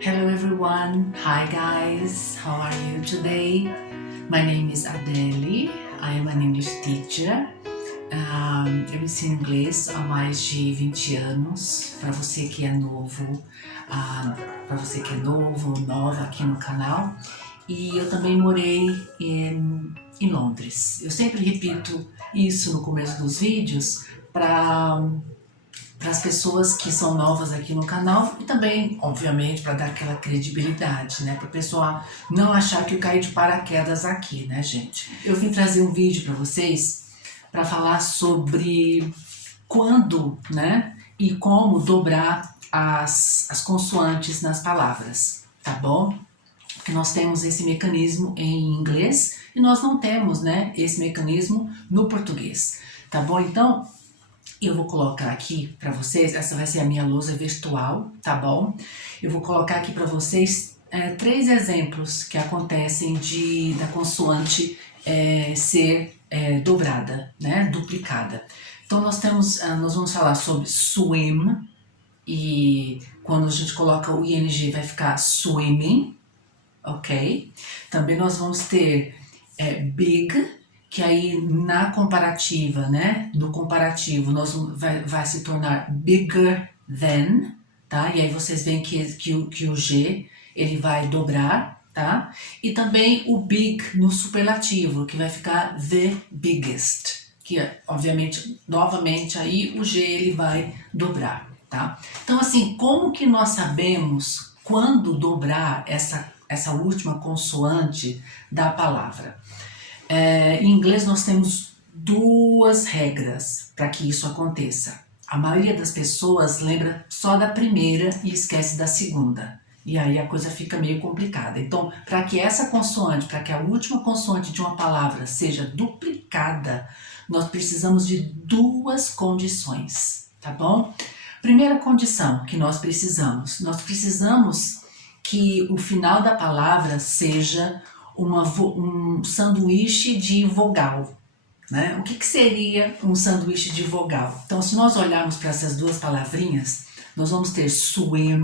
Hello everyone, hi guys, how are you today? My name is Adele, I am an English teacher. Eu ensino inglês há mais de 20 anos. Para você que é novo, ou nova aqui no canal. E eu também morei em Londres. Eu sempre repito isso no começo dos vídeos para as pessoas que são novas aqui no canal e também, obviamente, para dar aquela credibilidade, né? Para o pessoal não achar que eu caí de paraquedas aqui, né, gente? Eu vim trazer um vídeo para vocês para falar sobre quando, né, e como dobrar as consoantes nas palavras, tá bom? Porque nós temos esse mecanismo em inglês e nós não temos, né, esse mecanismo no português, tá bom? Então, eu vou colocar aqui para vocês, essa vai ser a minha lousa virtual, tá bom? Eu vou colocar aqui para vocês 3 exemplos que acontecem da consoante ser dobrada, né? Duplicada. Então nós vamos falar sobre swim, e quando a gente coloca o ing vai ficar swimming, ok? Também nós vamos ter big, que aí na comparativa, né, no comparativo, vai se tornar bigger than, tá? E aí vocês veem que o G, ele vai dobrar, tá? E também o big no superlativo, que vai ficar the biggest, que obviamente, novamente, aí o G, ele vai dobrar, tá? Então assim, como que nós sabemos quando dobrar essa última consoante da palavra? Em inglês nós temos 2 regras para que isso aconteça. A maioria das pessoas lembra só da primeira e esquece da segunda. E aí a coisa fica meio complicada. Então, para que essa consoante, para que a última consoante de uma palavra seja duplicada, nós precisamos de 2 condições, tá bom? Primeira condição que nós precisamos que o final da palavra seja um sanduíche de vogal, né? O que seria um sanduíche de vogal? Então, se nós olharmos para essas 2 palavrinhas, nós vamos ter swim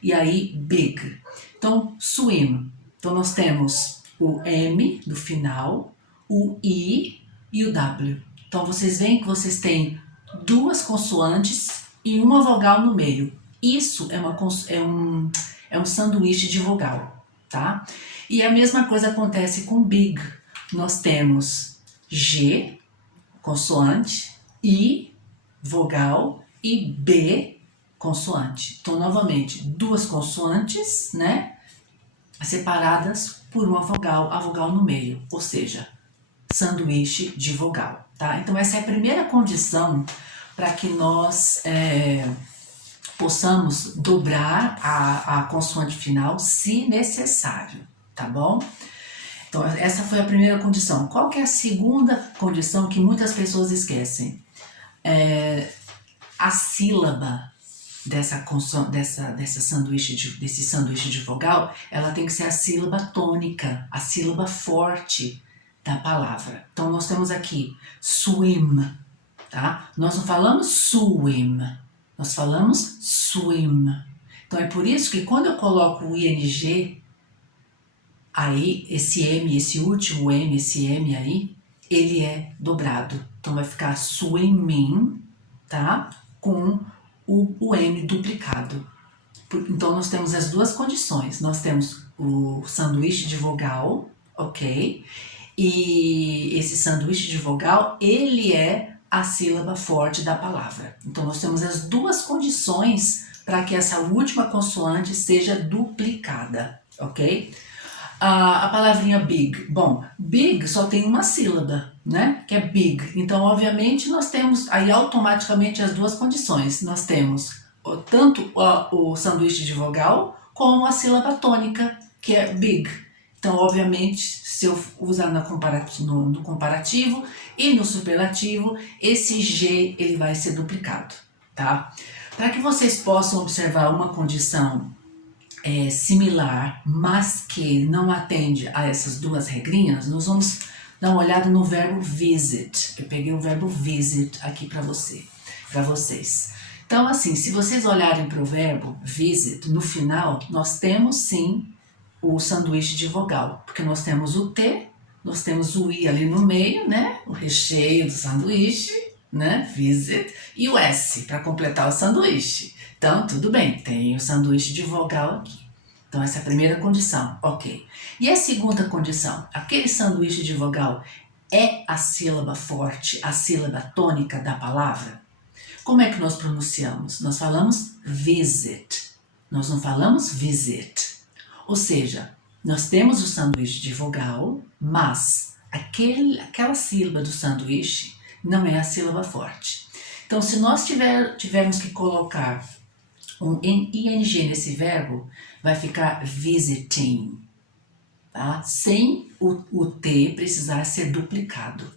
e aí big. Então, swim. Então, nós temos o M do final, o I e o W. Então, vocês veem que vocês têm 2 consoantes e uma vogal no meio. Isso é um sanduíche de vogal, tá? E a mesma coisa acontece com big. Nós temos G, consoante, I, vogal e B, consoante. Então, novamente, 2 consoantes, né, separadas por uma vogal, a vogal no meio, ou seja, sanduíche de vogal, tá? Então, essa é a primeira condição para que nós possamos dobrar a consoante final, se necessário, tá bom? Então, essa foi a primeira condição. Qual que é a segunda condição que muitas pessoas esquecem? A sílaba desse sanduíche de vogal, ela tem que ser a sílaba tônica, a sílaba forte da palavra. Então, nós temos aqui swim, tá? Nós não falamos swim, nós falamos swim. Então, é por isso que quando eu coloco o ing, aí esse M, esse último M, esse M aí, ele é dobrado. Então, vai ficar swimming, tá? Com o M duplicado. Então, nós temos as 2 condições. Nós temos o sanduíche de vogal, ok? E esse sanduíche de vogal, ele é a sílaba forte da palavra. Então, nós temos as 2 condições para que essa última consoante seja duplicada, ok? A palavrinha big. Bom, big só tem uma sílaba, né? Que é big. Então, obviamente, nós temos aí automaticamente as 2 condições. Nós temos tanto o sanduíche de vogal como a sílaba tônica, que é big. Então, obviamente, se eu usar no comparativo e no superlativo, esse G, ele vai ser duplicado, tá? Para que vocês possam observar uma condição similar, mas que não atende a essas 2 regrinhas, nós vamos dar uma olhada no verbo visit. Eu peguei o verbo visit aqui para vocês. Então, assim, se vocês olharem para o verbo visit, no final, nós temos sim o sanduíche de vogal, porque nós temos o T, nós temos o I ali no meio, né? O recheio do sanduíche, né? Visit, e o S para completar o sanduíche. Então, tudo bem, tem o sanduíche de vogal aqui. Então, essa é a primeira condição, ok. E a segunda condição, aquele sanduíche de vogal é a sílaba forte, a sílaba tônica da palavra? Como é que nós pronunciamos? Nós falamos visit, nós não falamos visit. Ou seja, nós temos o sanduíche de vogal, mas aquela sílaba do sanduíche não é a sílaba forte. Então, se nós tivermos que colocar um ing nesse verbo, vai ficar visiting, tá? Sem o T precisar ser duplicado.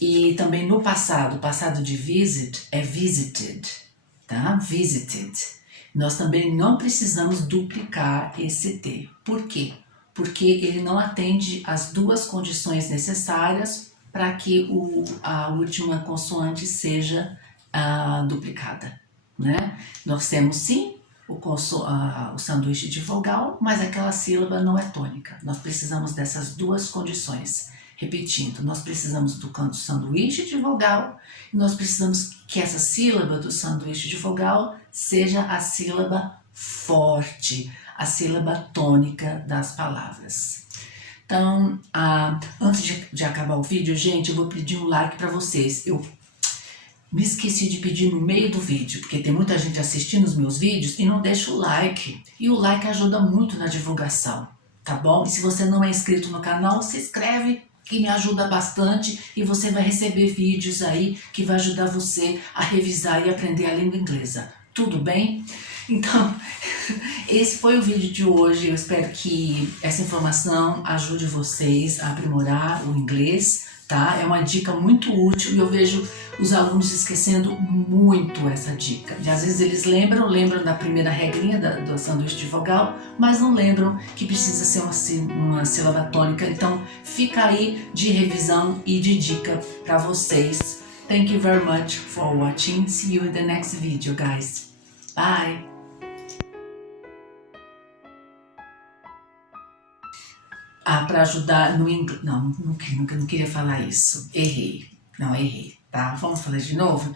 E também no passado, o passado de visit é visited, tá? Visited. Nós também não precisamos duplicar esse T. Por quê? Porque ele não atende às duas condições necessárias para que a última consoante seja duplicada, né? Nós temos sim o sanduíche de vogal, mas aquela sílaba não é tônica. Nós precisamos dessas duas condições. Repetindo, nós precisamos do sanduíche de vogal e nós precisamos que essa sílaba do sanduíche de vogal seja a sílaba forte, a sílaba tônica das palavras. Então, antes de acabar o vídeo, gente, eu vou pedir um like para vocês. Eu me esqueci de pedir no meio do vídeo, porque tem muita gente assistindo os meus vídeos e não deixa o like. E o like ajuda muito na divulgação, tá bom? E se você não é inscrito no canal, se inscreve, que me ajuda bastante e você vai receber vídeos aí que vai ajudar você a revisar e aprender a língua inglesa. Tudo bem? Então, esse foi o vídeo de hoje. Eu espero que essa informação ajude vocês a aprimorar o inglês, tá? É uma dica muito útil e eu vejo os alunos esquecendo muito essa dica. E às vezes eles lembram da primeira regrinha do sanduíche de vogal, mas não lembram que precisa ser uma sílaba tônica. Então, fica aí de revisão e de dica para vocês. Thank you very much for watching. See you in the next video, guys. Bye! Para ajudar no inglês. Não queria falar isso. Errei. Não, errei, tá? Vamos falar de novo?